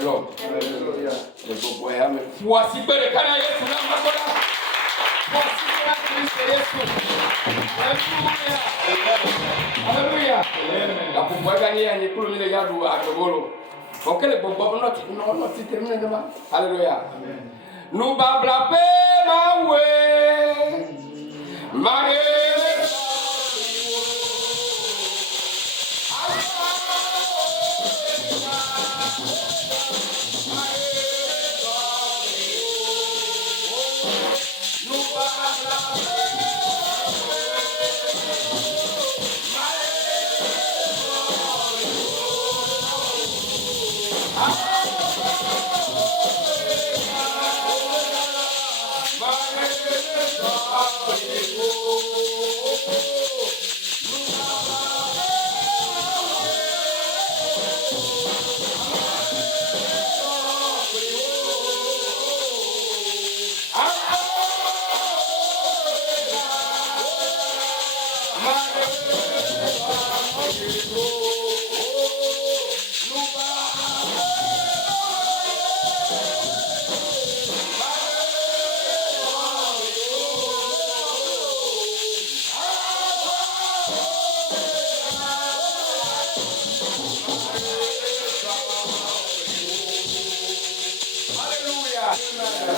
the Lord. Voici que le Canada est là, voici que la Christ est là. Alléluia. La pouvoir gagner un école de Yadou à Golo. Ok, le bon bon non, c'est terminé demain. Alléluia. Nous va blapper ma way. Ma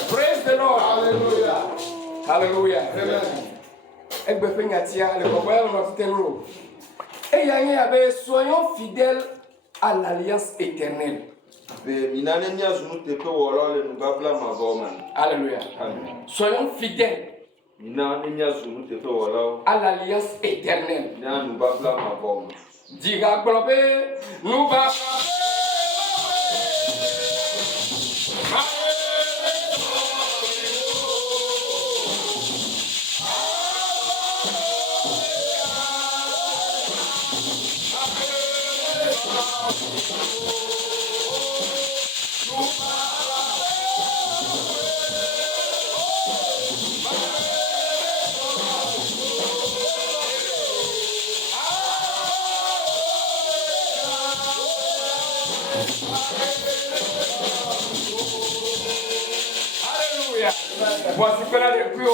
Praise the Lord. Hallelujah. Hallelujah. Amen. Soyons fidèles à l'alliance éternelle. Alléluia. Soyons fidèles à l'alliance éternelle. Diga globé, nous va. Alléluia. Voici que la depuis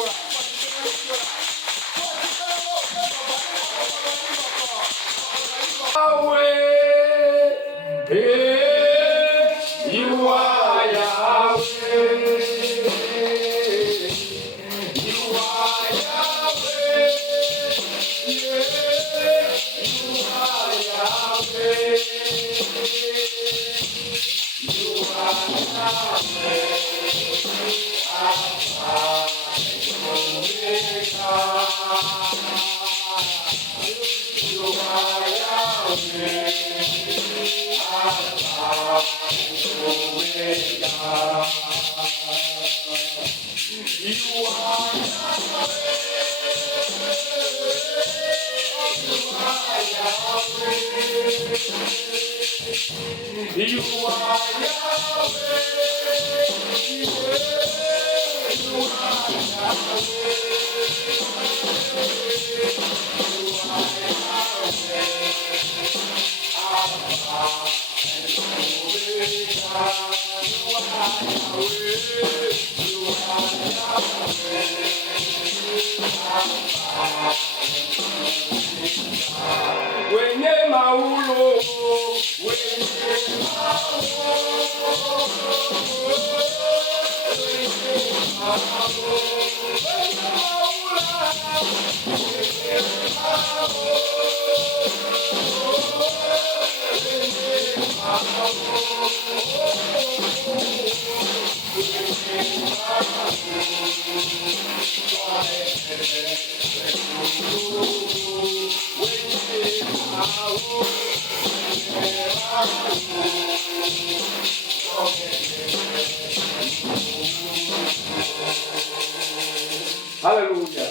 Alléluia.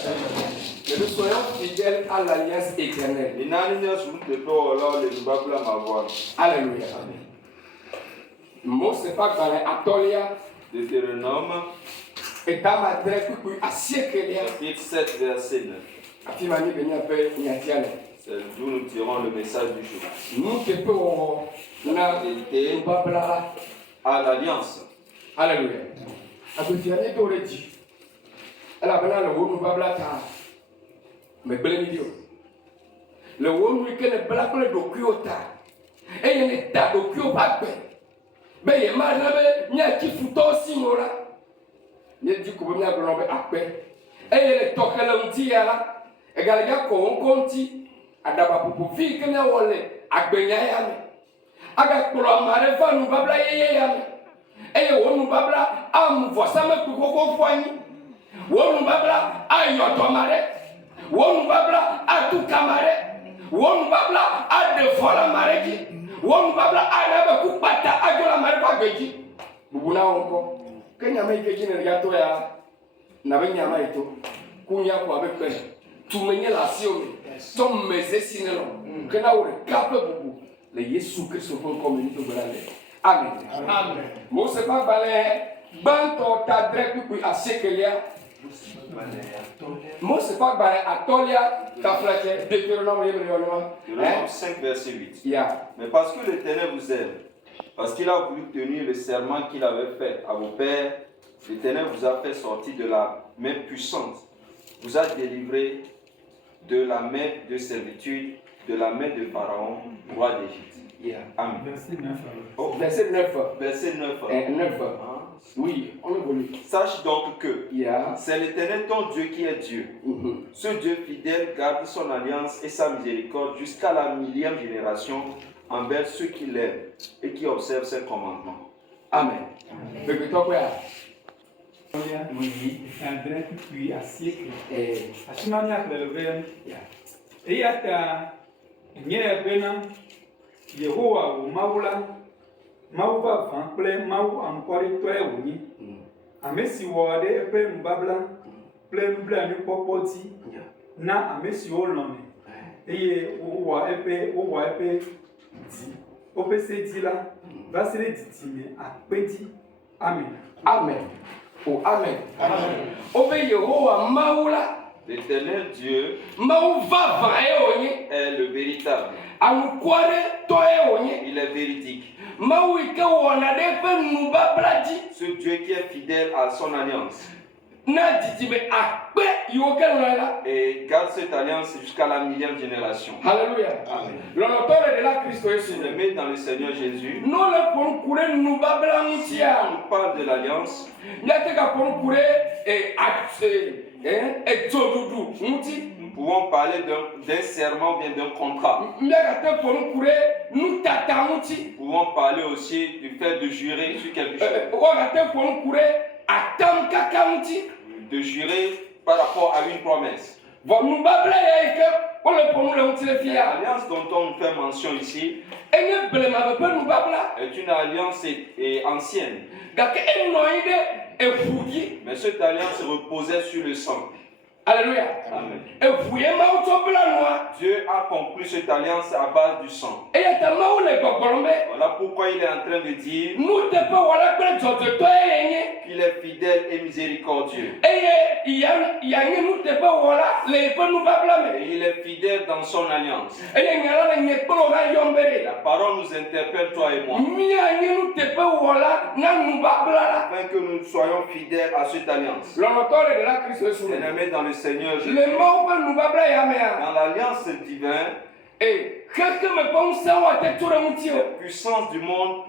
Que nous soyons fidèles à l'alliance éternelle. Alléluia. Mot c'est pas dans les atolia. Deutéronome. Et dans ma dresse, à siècle. 7 verset 9. C'est d'où nous tirons le message du jour. Nous qui pouvons la vérité à l'alliance. Alléluia. Abetiane to reji. Ala bana le wonu babla ta. Me bele ni dio. Le wonu ke le bla ko le dokuo ta. E ye ne ta dokuo ba gbe. Be ye ma na be nya ki futo simora. Ye di ko be nya gro be akpe. E ye le tokele unti ya la. E ga le ga ko nti adaba popo fi ke nya wole agbenya ya me. Aga kpro amare fa nu babla ye ya me. Eye wonu babla am vosame kukoko fwanyi. Wonu babla ayotomare. Wonu babla atukamare. Wonu babla adefola mareki. Wonu babla anabe kupata ajola mare kwa geji. Bubuna onko. Kenya mai geji ne gato ya na benya mai to. Kunya kwa bepe. Tumenye la siome. Tom meze sinelo. Kena ore kape bubu. Le Yesu Christ fon comme ni to grande. Amen. Amen. Mose pas balé banto ta dreku ku asekelia. Mose pas balé atolia ta flaque Deutéronome Deutéronome 5 verset 8. Yeah. Mais parce que l'Éternel vous aime, parce qu'il a voulu tenir le serment qu'il avait fait à vos pères, l'Éternel vous a fait sortir de la main puissante, vous a délivré de la main de servitude, de la main de Pharaon, roi d'Égypte. Yeah. Amen. Verset 9. Oh, Verset 9. verset 9. 9. Oui, on le voit. Sache donc que Yeah. c'est l'Éternel ton Dieu qui est Dieu. Ce Dieu fidèle garde son alliance et sa miséricorde jusqu'à la 1000e génération envers ceux qui l'aiment et qui observent ses commandements. Amen. Bébé toi quoi? Oui, André puis à siècle. Eh. Ashimania klelven. Yeah. Eyata nye bena Yehowa wo mawula. Mawuba van kple mawu ankɔri tɔe wònyi. Ame si wɔ ɖe eƒe nubabla kple nublanuikpɔkpɔ dzi na ame siwo lɔ̃nɛ eye wowɔ eƒe woƒe se dzi la va se ɖe didime akpe dzi. Amen. Amen. Oh amen. Amen. Obe Yehowa mawula. L'Éternel Dieu Mawu vava wònyi. est le véritable. Ankɔri tɔe wònyi. Il est véridique. Mawu ike wɔna ɖe eƒe nubabla dzi. Ce Dieu qui est fidèle à son alliance. Na didime akpe yiwo ke lɔ la. Et garde cette alliance jusqu'à la 1000e génération. Hallelujah. Amen. Lɔlɔtɔ de la Kristo Yesu. Le met dans le Seigneur Jésus. N'o le pon kure nubabla ŋutia. On parle de l'alliance. Miate ka pon kure etsodudu ŋuti. Nous pouvons parler d'un serment ou bien d'un contrat. Miate ka pon kure nutata ŋuti. Nous pouvons parler aussi du fait de jurer sur quelque chose. Wakate pon kure atam kaka ŋuti. De jurer par rapport à une promesse. Vɔ nubabla ya ike wole pon le ŋuti le fia. L'alliance dont on fait mention ici Enye blema be ƒe nubabla. est une alliance ancienne. Gake enɔ anyi ɖe eʋu dzi. Mais cette alliance reposait sur le sang. Alléluia. Amen. Eʋu ye Mawu tsɔ bla nua. Dieu a conclu cette alliance à base du sang. Eya ta Mawu le gbɔgblɔm be. Voilà pourquoi il est en train de dire Nuteƒe wɔla kple dzɔdzɔetɔ ye nye. qu'il est fidèle et miséricordieux. Eye yanye nuteƒe wɔla le eƒe nubabla me. Et il est fidèle dans son alliance. Eye nya la le nye kple wo hã yɔm be ɖe. La parole nous interpelle, toi et moi, Mianye nuteƒe wɔla na nubabla la. afin que nous soyons fidèles à cette alliance. Lɔlɔtɔ le la Kristo Yesu me. Bien-aimés dans le Seigneur Jésus, Le Mawu ƒe nubabla ya mea. dans l'alliance divine, Xexe me ƒe ŋusẽ wo ate tso ɖe ŋuti o. la puissance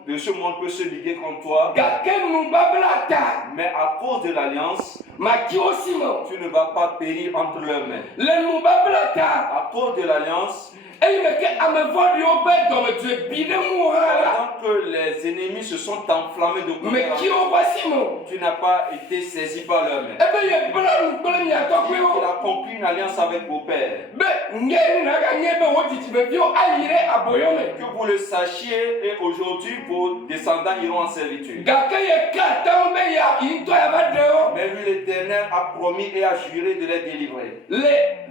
de ce monde peut se liguer contre toi, Gake nubabla ta. mais à cause de l'alliance, Mati wo si me o. tu ne vas pas périr entre leurs mains. Le nubabla ta. À cause de l'alliance, Eye me ke ame vɔ̃ɖiwo ƒe dɔmedzoe bi ɖe ŋu hã la. pendant que les ennemis se sont enflammés de Me colère, ki wo ƒe si me o. tu n'as pas été saisi par leurs mains. Ebe ye bla nu kple mia Il tɔgbuiwo. a conclu une alliance avec vos pères. Be nye naga nye be wo dzidzimeviwo ayi ɖe aboyo me. Que vous le sachiez, et aujourd'hui vos descendants iront en servitude. Gake ye ka atam be ya yi ŋutɔ ya va ɖe wo. Mais lui, l'Éternel, a promis et a juré de les délivrer. Le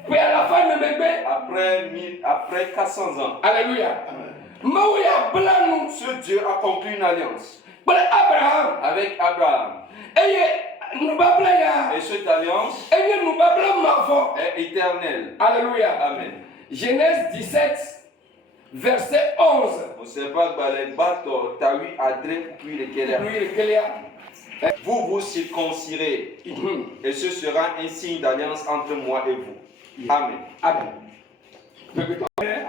ƒe alafa ne megbe. Après 400 ans, Alléluia. Mawu ya bla nu ce Dieu a conclu une alliance kple Abraham. avec Abraham. Eye nubabla ya. Et cette alliance Enye nubabla mavɔ. est éternelle. Alléluia. Amen. Genèse 17, Verset 11. Vous vous circoncirez, et ce sera un signe d'alliance entre moi et vous. Amen. Amen.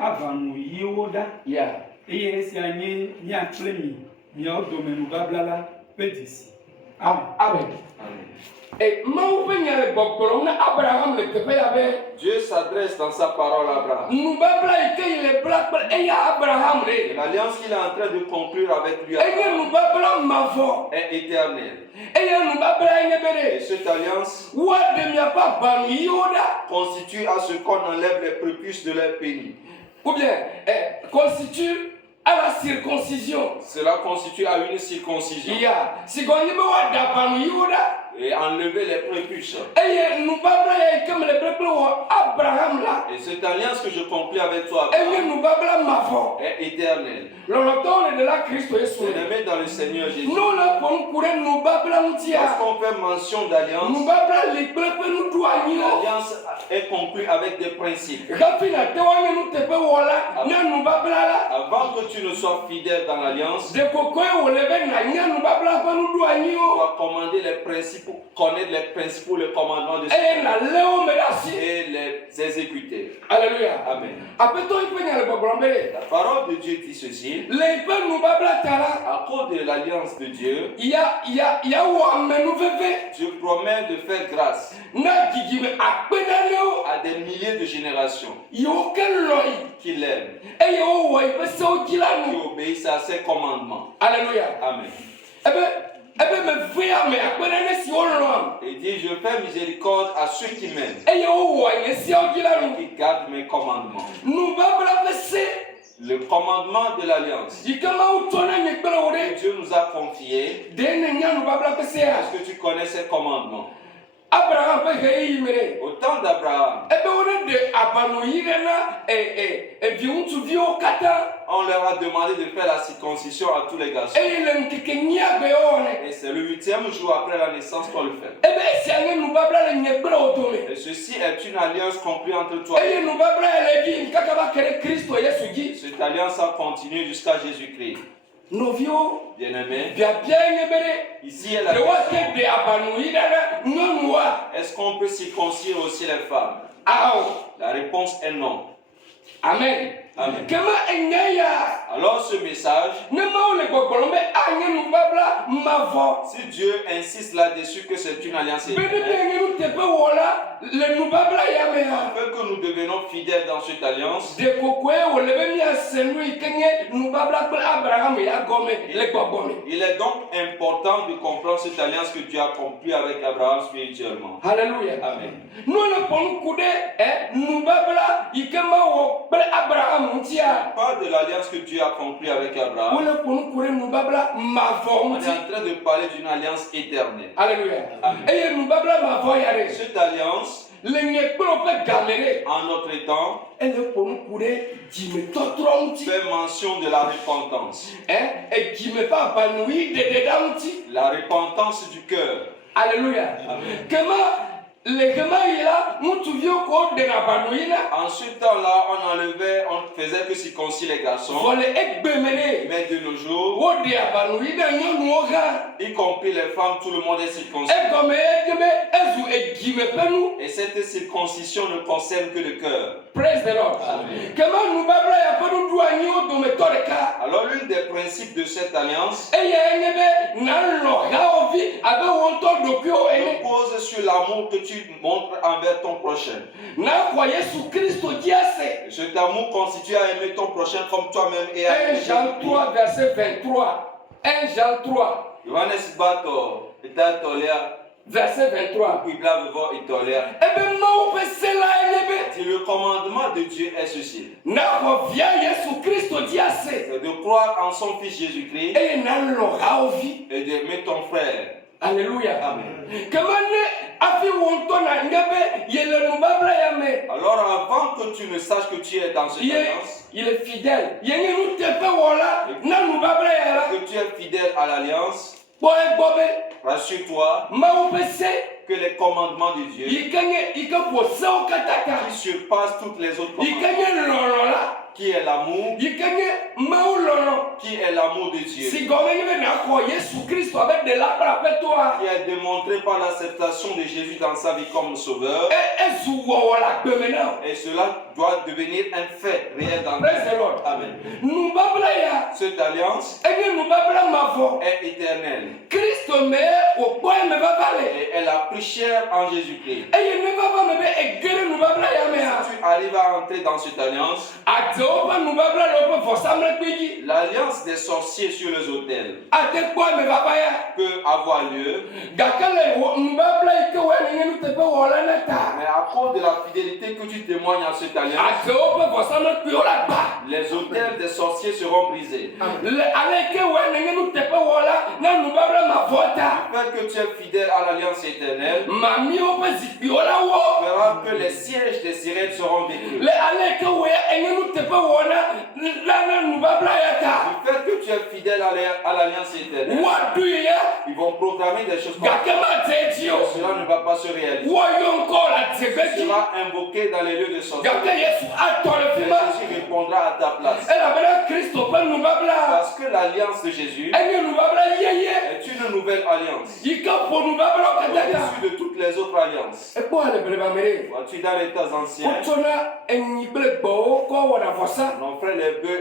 Avanu yiwo ɖa Yeah. eye esia nye mía kple mi míawo dome nubabla la ƒe dzesi. Amen. Amen. Et Maou peut y aller beaucoup. Abraham le tepe avait. Dieu s'adresse dans sa parole à Abraham. Nous babla il est black et y a Abraham Et l'alliance qu'il est en train de conclure avec lui et nous babla mavo est éternelle. et nous babla Et il cette alliance What de mia pas banu yoda constitue à ce qu'on enlève les prépuces de leur pénis. ou bien constitue à la circoncision. Cela constitue à une circoncision. Il y a si on y va da banu yoda Et enlever les prépuces. et nous babla comme le peuple Abraham là. Et cette alliance que je conclue avec toi Et nous babla mavo est éternelle. l'auteur de la Christ Jésus. Bien-aimé dans le Seigneur Jésus. Nous la pour courir nous babla mutia. Lorsqu'on fait mention d'alliance, Nous babla les peuples nous douaniers. l'alliance est conclue avec des principes. Rapina tewanye nous tepe wala nya nous babla la. Avant que tu ne sois fidèle dans l'alliance, De kokoe wolebe na nya nous babla pa nous douaniers. tu dois commander les principes, connaître les principes ou les commandements de Et na Dieu leo medasi. et les exécuter. Alléluia. Amen. Apeto ipenya le bobrambele. La parole de Dieu dit ceci. Le pe nous babla tala. À cause de l'alliance de Dieu, Ya wa menu veve. Dieu promet de faire grâce Na gigime akpena leo. à des milliers de générations Yo ken loi. qui l'aiment, Et yo wa ipe so qui kilanu. obéissent à ses commandements. Alléluia. Amen. Ebe me via me akpena ne si olom. Et dit, je fais miséricorde à ceux qui m'aiment, Et yo wa ne si o kilanu. qui gardent mes commandements. Nous babla pese. Le commandement de l'alliance Jikama utona nyekbela que ore. Dieu nous a confié. Dene nya nous babla pese ya. Est-ce que tu connais ces commandements? Abraham pe hei mere. Au temps d'Abraham, Ebe one de abano yirena viuntu vio kata. on leur a demandé de faire la circoncision à tous les garçons. Et le nkeke nya be one. Et c'est le 8e jour après la naissance qu'on le fait. Ebe siange nous babla le nyekbela otome. Et ceci est une alliance conclue entre toi et Et nous babla le gi nkaka ba kere Kristo Yesu gi. cette alliance a continué jusqu'à Jésus-Christ. Novio Bien-aimé, bia bia nyebere. ici est la Le question. wake de abano yirena nonwa. Est-ce qu'on peut circoncire aussi les femmes? Ao. La réponse est non. Amen. Amen. Kama enyaya. Alors ce message, Ne maule gbogbolo me anye nous babla mavo. si Dieu insiste là-dessus que c'est une alliance Bene éternelle, bene nous tepe wola le nous babla yamea. afin que nous devenions fidèles dans cette alliance, De kokwe wolebe mi asenu ikenye nous babla pe Abraham ya gome le gbogome. il est donc important de comprendre cette alliance que Dieu a conclue avec Abraham spirituellement. Alléluia. Amen. Nous le pon kude nous babla ikema wo pe Abraham mutia. Pas de l'alliance que Dieu a conclue avec Nous Abraham. le pon kure nous babla mavo On est mutia. en train de parler d'une alliance éternelle. Alléluia. Amen. Et nous babla mavo yare. Cette alliance, Le nyekpro pe gamere. en notre temps, Elle pon kure jime totro mutia. fait mention de la repentance. Et qui me pas banui de dedans. La repentance du cœur. Alléluia. Amen. Comment les comment il a moutuvio ko de la banouina. En ce temps-là, on faisait que circoncire les garçons. Vole ekbemene. Mais de nos jours, O de abanouina nyonuoga. y compris les femmes, tout le monde est circoncis. E comme ekeme ezu ekime penu. Et cette circoncision ne concerne que le cœur. Praise the Lord. Amen. Comment nous babla ya penu douanyo do metoreka. Alors, l'un des principes de cette alliance E ya enyebe nan lo ga ovi abe wonto dokyo ene. repose sur l'amour que tu montres envers ton prochain. Na kwa Yesu Kristo diase. Et cet amour constitue à aimer ton prochain comme toi-même et à 1 aimer Jean Jésus-Christ. 3 verset 23. 1 Jean 3 Yohanes bato itatolea verset 23. kuibla vivo itolea. Ebe mau pesela enebe. Si le commandement de Dieu est ceci, Na kovia Yesu Kristo diase. c'est de croire en son Fils Jésus-Christ E nan lo haovi. et d'aimer ton frère. Alléluia. Amen. Kamane afi wonto na ngebe yele no babla yame. Alors avant que tu ne saches que tu es dans cette alliance, Il est fidèle. Yenge nu tepe wola na no babla yala. que tu es fidèle à l'alliance, Boy bobe rassure-toi mau pese que les commandements de Dieu ikanye ikapo sao kataka. qui surpassent toutes les autres commandements, Ikanye lolola. qui est l'amour, yi ke nye mawu lɔlɔ qui est l'amour de Dieu, si gɔme nye be nakɔ Yesu Kristo abe ɖela kple aƒetɔa qui est démontré par l'acceptation de Jésus dans sa vie comme sauveur. ezu wɔwɔ le agbe me na Et cela doit devenir un fait réel dans Praise notre the vie. Lord. Amen. Nubabla ya Cette alliance enye nubabla mavɔ est éternelle Kristo me wòkpɔe me vava le et elle a pris chair en Jésus-Christ. eye ne vava me be egere nubabla ya mea Si tu arrives à entrer dans cette alliance, adewo ƒe nubabla le woƒe vɔsamlekpui dzi l'alliance des sorciers sur les autels ate kpɔe me vava ya peut avoir lieu, gake le nubabla yi ke wɔe nenye nuteƒe wɔla ne ta mais à cause de la fidélité que tu témoignes à cette alliance, adewo ƒe vɔsamlekpuiwo la gba les autels des sorciers seront brisés. le ale yi ke wɔe nenye nuteƒe wɔla na nubabla mavɔ ta Le fait que tu es fidèle à l'alliance éternelle mamiwo ƒe zikpuiwo la wɔ fera que les sièges des sirènes seront détruits. le ale yi ke wɔe enye nuteƒe wɔna na nubabla ya ta Le fait que tu es fidèle à l'alliance éternelle, woaɖui ya ils vont programmer des choses comme gake madze edzi o cela ne va pas se réaliser. woyɔ ŋkɔ le adzegbe Tu dzi seras invoqué dans les lieux de sorcellerie. gake Yesu atɔ le fi Et ma Jésus répondra à ta place. elabena Kristo ƒe nubabla Parce que l'alliance de Jésus enye nubabla yeye est une nouvelle alliance. yi ke ƒo nubablawo katã ta Au-dessus de toutes les autres alliances. ekpɔ ale belebame ɖe Vois-tu, dans les temps anciens, wotsɔna enyi kple gbɔwo kɔ wɔna vɔsa on offrait les bœufs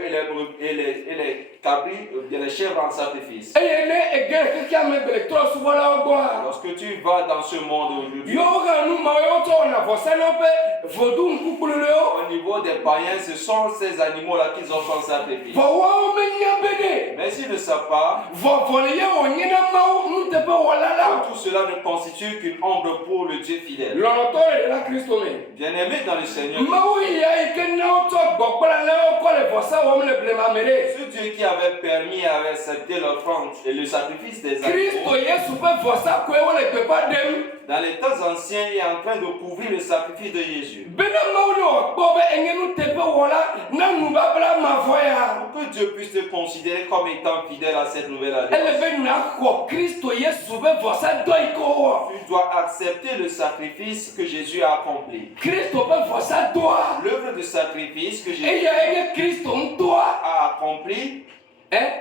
et les cabris, bien les chèvres en sacrifice. eye ne ege le kekea me gbeletrɔ subɔlawo gbɔa Lorsque tu vas dans ce monde aujourd'hui, yewo hã nu mawo ye wotsɔ wɔna vɔsa na woƒe vodu ŋkukplɔlewo au niveau des païens, ce sont ces animaux-là qu'ils offrent en sacrifice. vɔ woawo menya be ɖe Mais s'ils ne savent pas, vɔvɔ le ye wònye na mawu nuteƒe wɔla la que tout cela ne constitue qu'une ombre pour le Dieu fidèle. lɔlɔtɔ le ɖela Kristo me Bien-aimé dans le Seigneur, mawu ya yi ke na wotsɔ gbɔkplalawo kɔ le vɔsa wɔm le blema me ɖe ce Dieu qui avait permis et avait accepté l'offrande et le sacrifice des Kristo animaux, Yesu ƒe vɔsa koe wole gbeƒã ɖem dans les temps anciens, est en train de couvrir le sacrifice de Jésus. bena mawu ne wòkpɔ be enye nuteƒe wɔla na nubabla mavɔ ya Pour que Dieu puisse te considérer comme étant fidèle à cette nouvelle ele alliance, be naxɔ Kristo Yesu ƒe vɔsa dɔ yi ke wowɔ tu dois accepter le sacrifice que Jésus a accompli. Kristo ƒe vɔsa dɔa L'œuvre de sacrifice que Jésus eya enye Kristo ŋutɔa a accompli,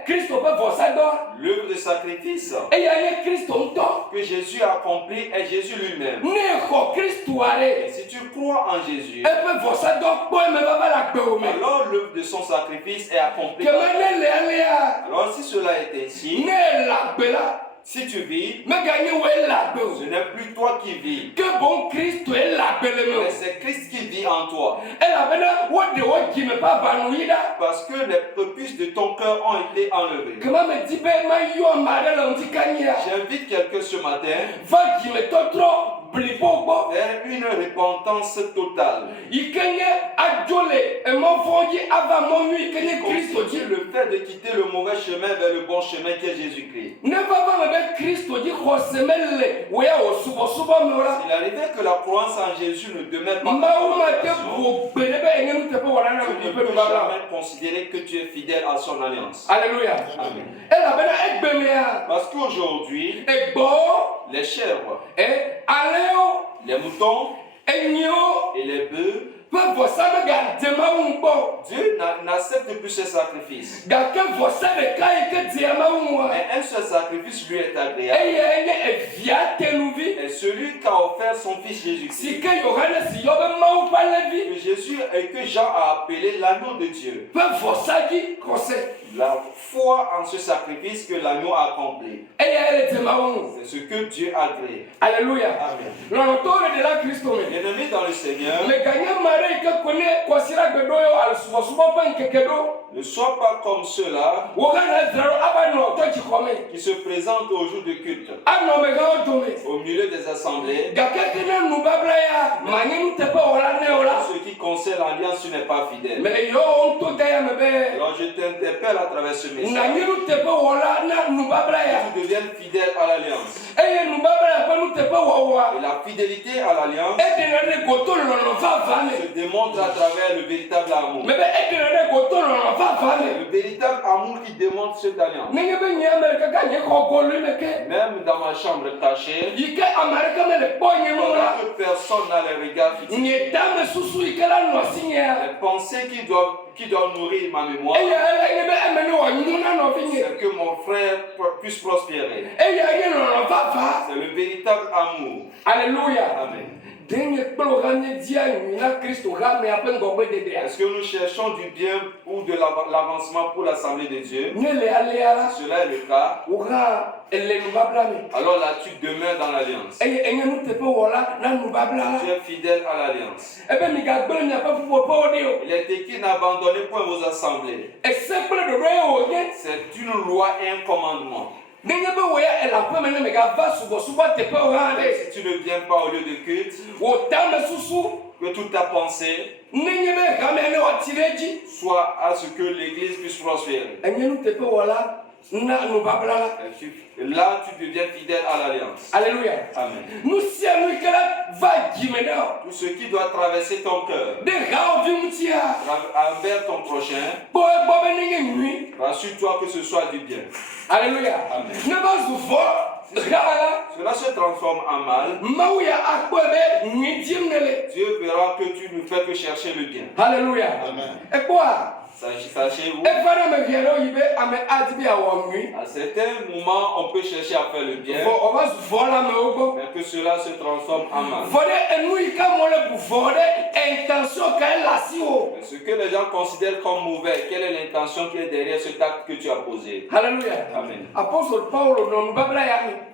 Kristo ƒe vɔsa dɔa l'œuvre de sacrifice eya enye Kristo ŋutɔ que Jésus a accompli est Jésus lui-même. ne xɔ Kristoa Et ɖe si tu crois en Jésus, eƒe vɔsa dɔ kpɔ eme vava le agbewo me alors l'œuvre de son sacrifice est accomplie. keme ne le alea Alors si cela est ainsi, ne le agbe la si tu vis, meganye woe le agbe o ce n'est plus toi qui vis, ke boŋ Kristo ye le agbe le me mais o c'est Christ qui vit en toi. elabena woɖe wo dzime ƒe avanu yi ɖa Parce que les prépuces de ton cœur ont été enlevées. kema medi be mayɔ ame aɖe le ŋuti kanyia J'invite quelqu'un ce matin va dzimetɔtrɔ blibo gbɔ vers une repentance totale. yi ke nye adzo le emɔvɔ dzi ava mɔnu yi ke nye Kristo dzi Constitue le fait de quitter le mauvais chemin vers le bon chemin qui est Jésus-Christ. ne vava me be Kristo dzi xɔse mele wo ya wò subɔsubɔ me o la S'il arrivait que la croyance en Jésus ne demeure pas mawu dans ma ton te relation, ƒo gbe ɖe be enye nuteƒe wɔla na tu me ne ƒe peux nubabla jamais considérer que tu es fidèle à son alliance. alléluia Amen. elabena egbe mea Parce qu'aujourd'hui, egbɔwo les chèvres, alẽwo les moutons enyiwo et les bœufs, ƒe vɔsa megade mawu ŋu gbɔ Dieu n'accepte plus ces sacrifices. gake vɔsa ɖeka yi ke dzea mawu ŋua Mais un seul sacrifice lui est agréable. eya nye evia tenuvi Et celui qu'a offert son fils Jésus-Christ, si ke Yohanes yɔ be mawu ƒe alẽvi que Jésus et que Jean a appelé l'agneau de Dieu. ƒe vɔsa dzi xɔse La foi en ce sacrifice que l'agneau a accompli. eya ele dze mawu ŋu C'est ce que Dieu agrée. alléluia Amen. lɔlɔtɔwo le ɖela Kristo me Bien-aimés dans le Seigneur, meganye ame aɖe yi ke ko ne kɔsira gbe ɖo ye alo subɔsubɔ ƒe ŋkeke ɖo ne sois pas comme ceux-là wo hã le dzra ɖo ava nɔ tɔdzixɔ me qui se présentent au jour de culte, anɔ megãwo dome au milieu des assemblées. gake ke ne nubabla ya manye nuteƒe wɔla ne o la Ce qui concerne l'alliance, tu n'es pas fidèle. me le yewo ŋutɔ da ya me be Alors je t'interpelle à travers ce message. nanye nuteƒe wɔla na nubabla ya Que tu deviennes fidèle à l'alliance. eye nubabla ya ƒe nuteƒe wɔwɔa Et la fidélité à l'alliance eɖena ɖe goto lɔlɔ vava me se démontre à travers le véritable amour. me be eɖena ɖe goto lɔlɔ vava me Le véritable amour qui démontre cette alliance. nenye be nye ame ɖeka ka nye xɔ golu me ke Même dans ma chambre cachée, yi ke ame aɖeke mele kpɔ nye ŋu la pendant que personne n'a les regards fixés, nye dame susu yi ke la nɔ asi nyea les pensées nourrir ma mémoire, c'est que mon frère puisse prospérer. C'est le véritable amour. Alléluia. Amen. Est-ce que nous cherchons du bien ou de l'avancement pour l'Assemblée de Dieu? Si cela est le cas, alors là tu demeures dans l'alliance. Tu es fidèle à l'alliance. Il est écrit n'abandonnez point vos assemblées. C'est une loi et un commandement. Si tu ne viens pas au lieu de culte, que toute ta pensée soit à ce que l'Église puisse prospérer. Là, tu deviens fidèle à l'alliance. Alléluia. Amen. Tout ce qui doit traverser ton cœur envers ton prochain, rassure-toi que ce soit du bien. Alléluia. Amen. Cela se transforme en mal. Dieu verra que tu ne fais que chercher le bien. Alléluia. Amen. Et quoi? Sachez-vous, à certains moments, on peut chercher à faire le bien, mais que cela se transforme en mal. Mais ce que les gens considèrent comme mauvais, quelle est l'intention qui est derrière cet acte que tu as posé? Alléluia. Amen. Apôtre Paul,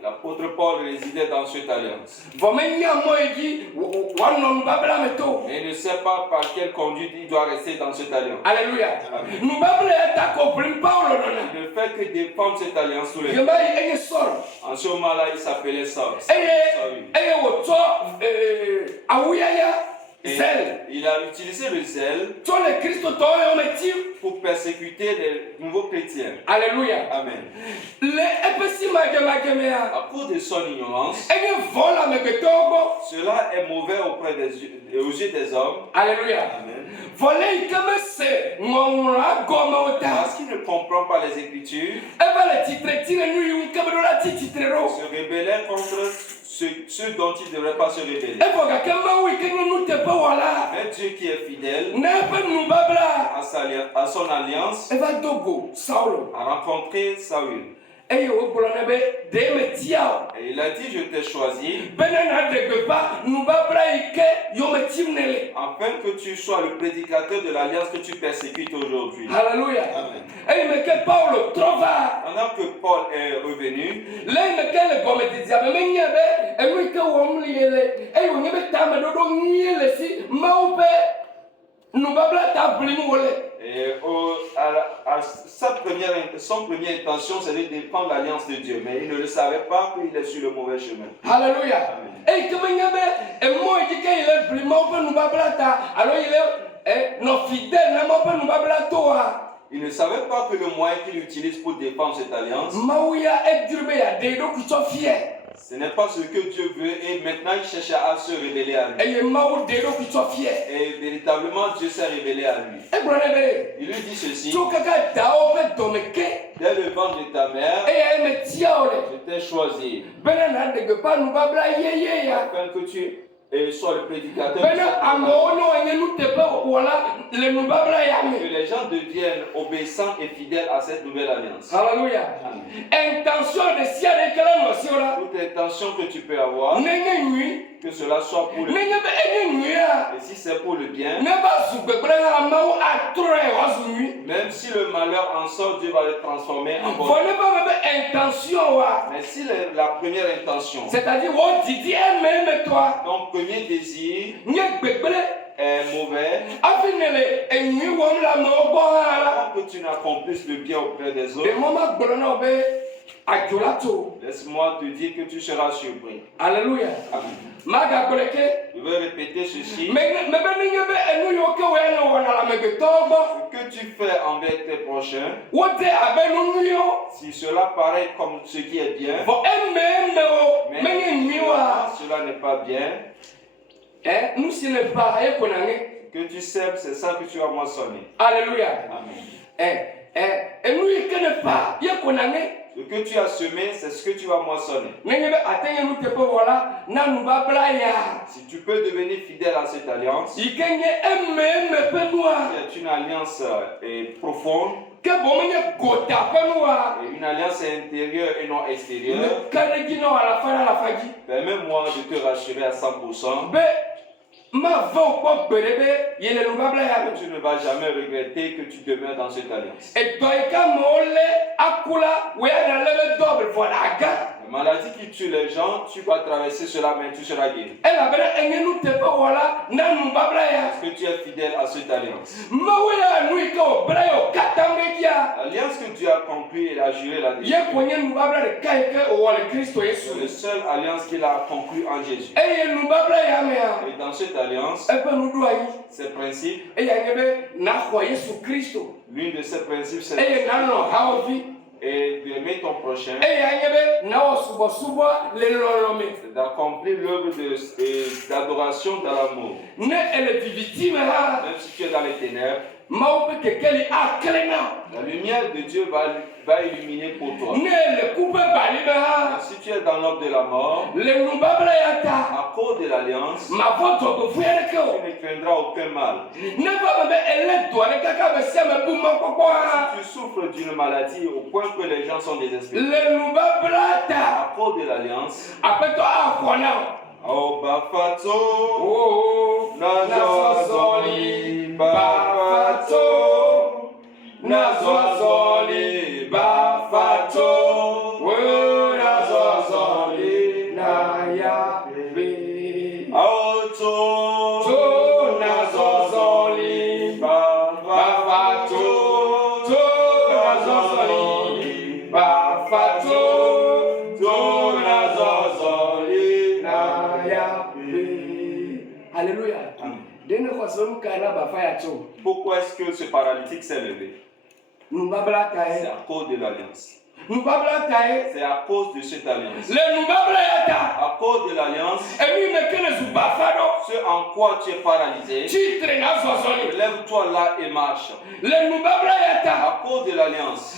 L'apôtre Paul résidait dans cette alliance. Mais il ne sait pas par quelle conduite il doit rester dans cette alliance. Alléluia. Amen. Il ne fait que défendre cette alliance tous les jours. En ce moment-là, il s'appelait Saul. Il a utilisé le zèle pour persécuter les nouveaux chrétiens. Alléluia. Amen. À cause de son ignorance, cela est mauvais aux yeux des hommes. Alléluia. Amen. Parce qu'il ne comprend pas les Écritures, se rebellait contre ceux dont il ne devrait pas se rebeller. Mais Dieu qui est fidèle à son alliance a rencontré Saül. Et il a dit, je t'ai choisi afin que tu sois le prédicateur de l'alliance que tu persécutes aujourd'hui. Alléluia. Amen. Pendant que Paul est revenu, et son première intention, c'est de défendre l'alliance de Dieu. Mais il ne le savait pas qu'il est sur le mauvais chemin. Alléluia. Il ne savait pas que le moyen qu'il utilise pour défendre cette alliance, ce n'est pas ce que Dieu veut, et maintenant il cherche à se révéler à lui. Et véritablement Dieu s'est révélé à lui. Il lui dit ceci: dès le ventre de ta mère, je t'ai choisi afin que tu sois le prédicateur. Que les gens deviennent obéissants et fidèles à cette nouvelle alliance. Alléluia. Toute intention que tu peux avoir, que cela soit pour le bien. Et si c'est pour le bien, même si le malheur en sort, Dieu va le transformer en bon. Mais si la première intention, c'est-à-dire, ton premier désir est mauvais, avant que tu n'accomplisses le bien auprès des autres, laisse-moi te dire que tu seras surpris. Alléluia. Amen. Je vais répéter ceci. Ce que tu fais envers tes prochains, si cela paraît comme ce qui est bien, mais cela n'est pas bien, que tu sèmes, c'est ça que tu vas moissonner. Alléluia. Amen. Ce que tu as semé, c'est ce que tu vas moissonner. Si tu peux devenir fidèle à cette alliance, qui est une alliance profonde, et une alliance intérieure et non extérieure, permets-moi de te rassurer à 100%. Tu ne vas jamais regretter que tu demeures dans cette alliance. La maladie qui tue les gens, tu vas traverser cela, mais tu seras guéri. Parce que tu es fidèle à cette alliance. L'alliance que Dieu a conclue, il a juré la dessus. C'est la seule alliance qu'il a conclue en Jésus. Et dans cette alliance, ces principes, l'une de ces principes, c'est et d'aimer ton prochain, c'est d'accomplir l'œuvre d'adoration dans l'amour. Même si tu es dans les ténèbres, la lumière de Dieu va illuminer pour toi. Si tu es dans l'ombre de la mort, à cause de l'alliance, tu ne craindras aucun mal. Si tu souffres d'une maladie au point que les gens sont désespérés, à cause de l'alliance, oh Bafato, Nazazoli, Bafato, Nazazoli, Bafato, Nazazoli, Nayabe, Auto, Nazazoli, Bafato, Nazazoli, Bafato, Nazazoli. Alléluia. Pourquoi est-ce que ce paralytique s'est levé? C'est à cause de l'alliance. C'est à cause de cette alliance. À cause de l'alliance, ce en quoi tu es paralysé, lève-toi là et marche. À cause de l'alliance,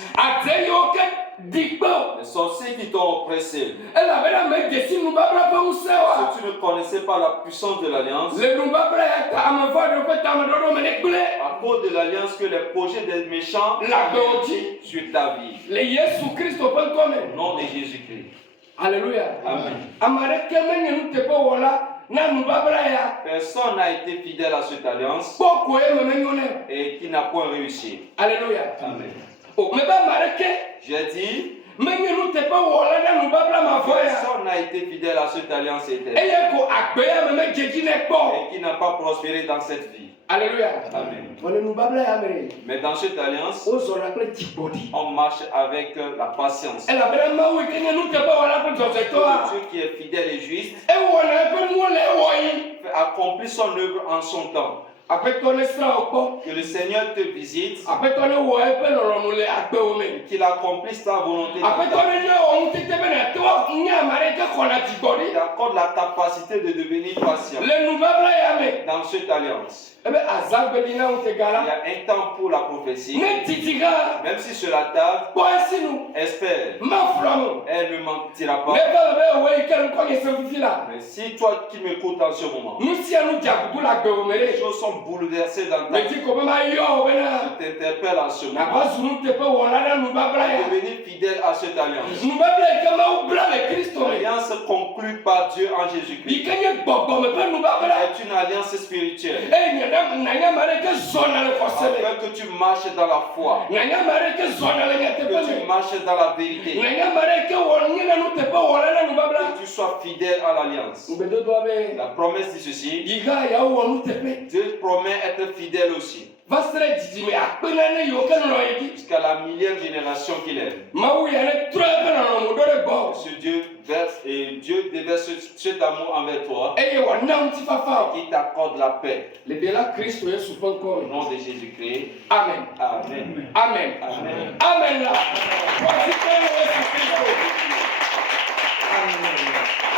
les sorciers qui t'ont oppressé, si tu ne connaissais pas la puissance de l'alliance, à cause de l'alliance que les projets des méchants sur ta vie, au nom de Jésus-Christ. Alléluia. Amen. Personne n'a été fidèle à cette alliance et qui n'a point réussi. Alléluia. Amen. J'ai dit, personne n'a été fidèle à cette alliance éternelle et qui n'a pas prospéré dans cette vie. Alléluia. Amen. Mais dans cette alliance, on marche avec la patience. Dieu qui est fidèle et juste accomplit son œuvre en son temps. Que le Seigneur te visite, qu'il accomplisse ta volonté, qu'il accorde la capacité de devenir patient. Dans cette alliance, il y a un temps pour la prophétie, même si sur la table, espère, elle ne mentira pas. Mais si toi qui m'écoutes en ce moment, les choses sont bouleversées dans ta vie, je t'interpelle en ce moment, devenir fidèle à cette alliance. L'alliance conclue par Dieu en Jésus-Christ est une alliance spirituelle, afin que tu marches dans la foi, que tu marches dans la vérité, que tu sois fidèle à l'alliance. La promesse dit ceci, Dieu promet être fidèle aussi, jusqu'à la millième génération qu'il aime. Ce Dieu verse et Dieu déverse cet amour envers toi, qui t'accorde la paix. Au nom de Jésus-Christ. Amen. Amen. Amen. Amen. Amen. Amen.